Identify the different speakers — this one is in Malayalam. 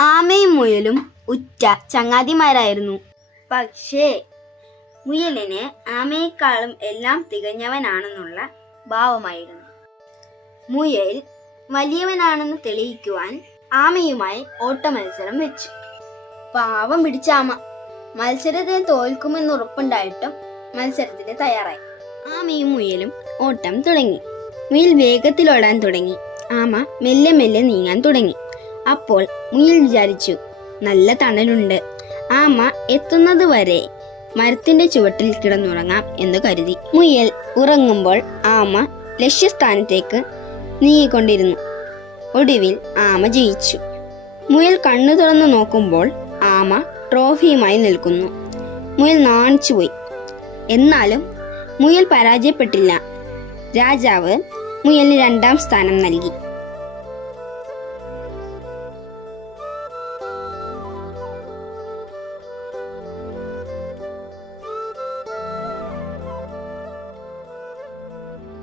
Speaker 1: ആമയും മുയലും ഉറ്റ ചങ്ങാതിമാരായിരുന്നു. പക്ഷേ മുയലിന് ആമയെക്കാളും എല്ലാം തികഞ്ഞവനാണെന്നുള്ള ഭാവമായിരുന്നു. മുയൽ വലിയവനാണെന്ന് തെളിയിക്കുവാൻ ആമയുമായി ഓട്ടമത്സരം വെച്ചു. പാവം പിടിച്ച ആമ. മത്സരത്തിൽ തോൽക്കുമെന്ന് ഉറപ്പുണ്ടായിട്ടും മത്സരത്തിന് തയ്യാറായി. ആമയും മുയലും ഓട്ടം തുടങ്ങി. മുയൽ വേഗത്തിൽ ഓടാൻ തുടങ്ങി. ആമ മെല്ലെ മെല്ലെ നീങ്ങാൻ തുടങ്ങി. അപ്പോൾ മുയിൽ വിചാരിച്ചു നല്ല തണലുണ്ട്. ആമ എത്തുന്നത് വരെ മരത്തിന്റെ ചുവട്ടിൽ കിടന്നുറങ്ങാം എന്ന് കരുതി. മുയൽ ഉറങ്ങുമ്പോൾ ആമ ലക്ഷ്യസ്ഥാനത്തേക്ക് നീങ്ങിക്കൊണ്ടിരുന്നു. ഒടുവിൽ ആമ ജയിച്ചു. മുയൽ കണ്ണു തുറന്നു നോക്കുമ്പോൾ ആമ ട്രോഫിയുമായി നിൽക്കുന്നു. മുയൽ നാണിച്ചുപോയി എന്നാലും മുയൽ പരാജയപ്പെട്ടില്ല. രാജാവ് മുയലിന് രണ്ടാം സ്ഥാനം നൽകി.